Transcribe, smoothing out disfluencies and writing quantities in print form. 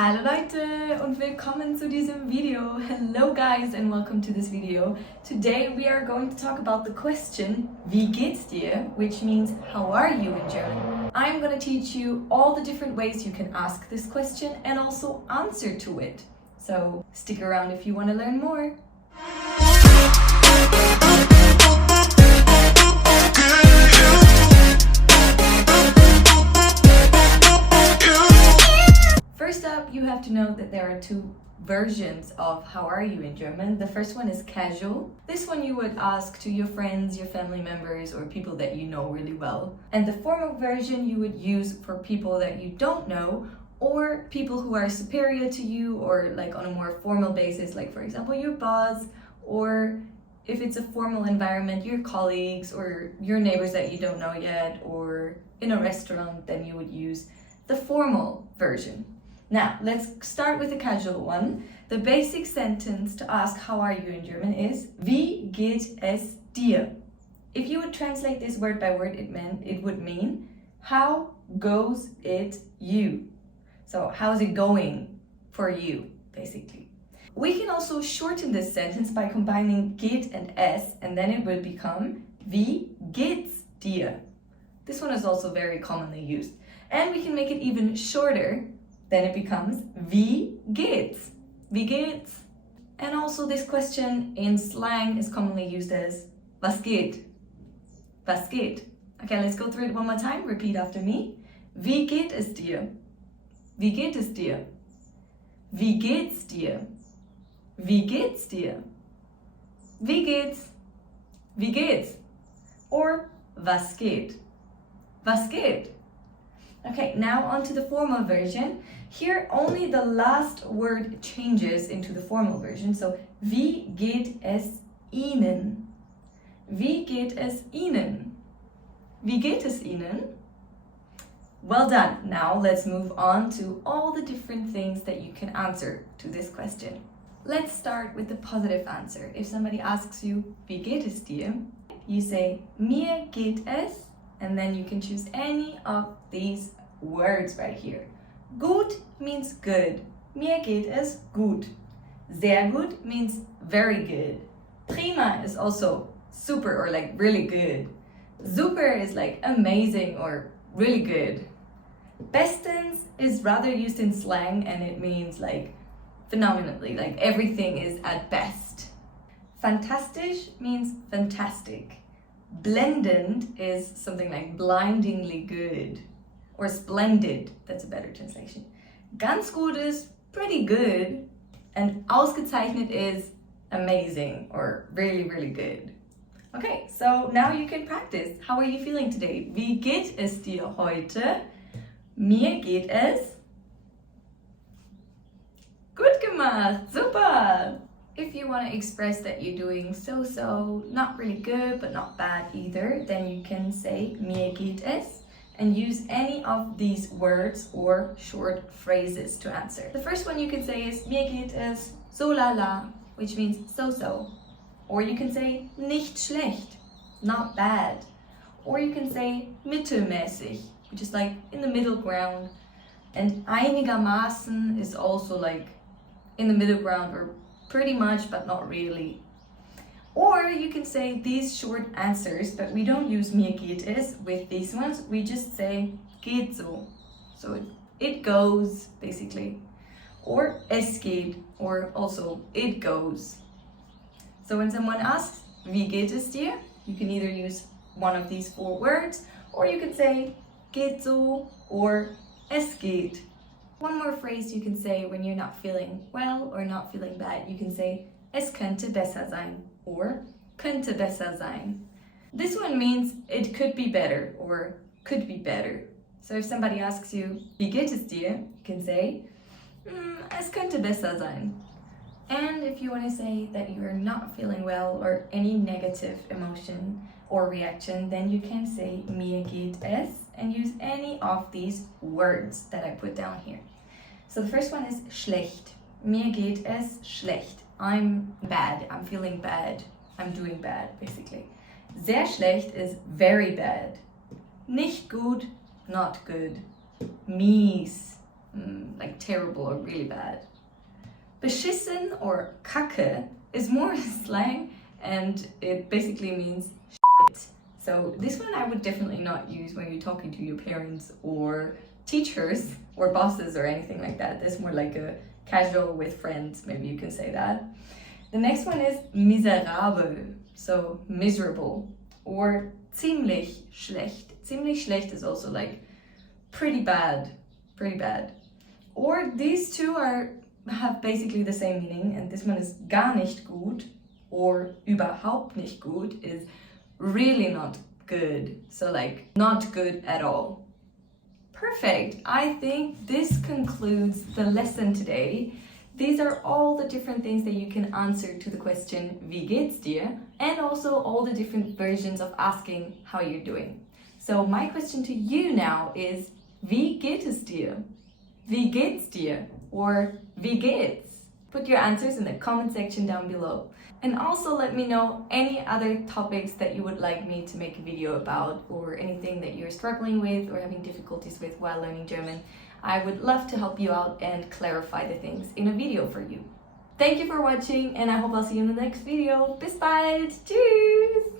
Hallo Leute und willkommen zu diesem Video. Hello guys and welcome to this video. Today we are going to talk about the question Wie geht's dir? Which means how are you in German. I'm going to teach you all the different ways you can ask this question and also answer to it. So stick around if you want to learn more. First up, you have to know that there are two versions of how are you in German. The first one is casual. This one you would ask to your friends, your family members, or people that you know really well. And the formal version you would use for people that you don't know or people who are superior to you or like on a more formal basis, like for example your boss, or if it's a formal environment, your colleagues or your neighbors that you don't know yet, or in a restaurant, then you would use the formal version. Now, let's start with the casual one. The basic sentence to ask how are you in German is Wie geht es dir? If you would translate this word by word, it would mean how goes it you? So how's it going for you, basically. We can also shorten this sentence by combining geht and es, and then it will become Wie geht's dir? This one is also very commonly used. And we can make it even shorter. Then it becomes Wie geht's? Wie geht's? And also this question in slang is commonly used as Was geht? Was geht? Okay, let's go through it one more time. Repeat after me. Wie geht es dir? Wie geht es dir? Wie geht's dir? Wie geht's dir? Wie geht's? Wie geht's? Or Was geht? Was geht? Okay, now on to the formal version. Here only the last word changes into the formal version. So, wie geht es Ihnen? Wie geht es Ihnen? Wie geht es Ihnen? Well done. Now let's move on to all the different things that you can answer to this question. Let's start with the positive answer. If somebody asks you, wie geht es dir? You say, mir geht es, and then you can choose any of these words right here. Gut means good. Mir geht es gut. Sehr gut means very good. Prima is also super or like really good. Super is like amazing or really good. Bestens is rather used in slang and it means like phenomenally, like everything is at best. Fantastisch means fantastic. Blendend is something like blindingly good. Or splendid, that's a better translation. Ganz gut is pretty good, and ausgezeichnet is amazing or really, really good. Okay, so now you can practice. How are you feeling today? Wie geht es dir heute? Mir geht es gut gemacht, super! If you want to express that you're doing so-so, not really good, but not bad either, then you can say mir geht es and use any of these words or short phrases to answer. The first one you can say is mir geht es so la la, which means so-so. Or you can say nicht schlecht, not bad. Or you can say mittelmäßig, which is like in the middle ground. And einigermaßen is also like in the middle ground or pretty much, but not really. Or you can say these short answers, but we don't use mir geht es with these ones. We just say geht so. So it goes, basically. Or es geht, or also it goes. So when someone asks, wie geht es dir? You can either use one of these four words, or you can say geht so, or es geht. One more phrase you can say when you're not feeling well or not feeling bad. You can say es könnte besser sein or könnte besser sein. This one means it could be better or could be better. So if somebody asks you, wie geht es dir? You can say es könnte besser sein. And if you want to say that you're not feeling well or any negative emotion or reaction, then you can say mir geht es and use any of these words that I put down here. So the first one is schlecht. Mir geht es schlecht. I'm bad. I'm feeling bad. I'm doing bad, basically. Sehr schlecht is very bad. Nicht gut, not good. Mies, like terrible or really bad. Beschissen or Kacke is more slang, and it basically means shit. So this one I would definitely not use when you're talking to your parents or teachers or bosses or anything like that. That's more like a casual with friends, maybe you can say that. The next one is miserabel, so miserable, or ziemlich schlecht. Ziemlich schlecht is also like pretty bad, pretty bad. Or these two have basically the same meaning, and this one is gar nicht gut, or überhaupt nicht gut is really not good, so like not good at all. Perfect. I think this concludes the lesson today. These are all the different things that you can answer to the question Wie geht's dir? And also all the different versions of asking how you're doing. So my question to you now is Wie geht es dir? Wie geht's dir? Or Wie geht's? Put your answers in the comment section down below. And also let me know any other topics that you would like me to make a video about, or anything that you're struggling with or having difficulties with while learning German. I would love to help you out and clarify the things in a video for you. Thank you for watching, and I hope I'll see you in the next video. Bis bald! Tschüss!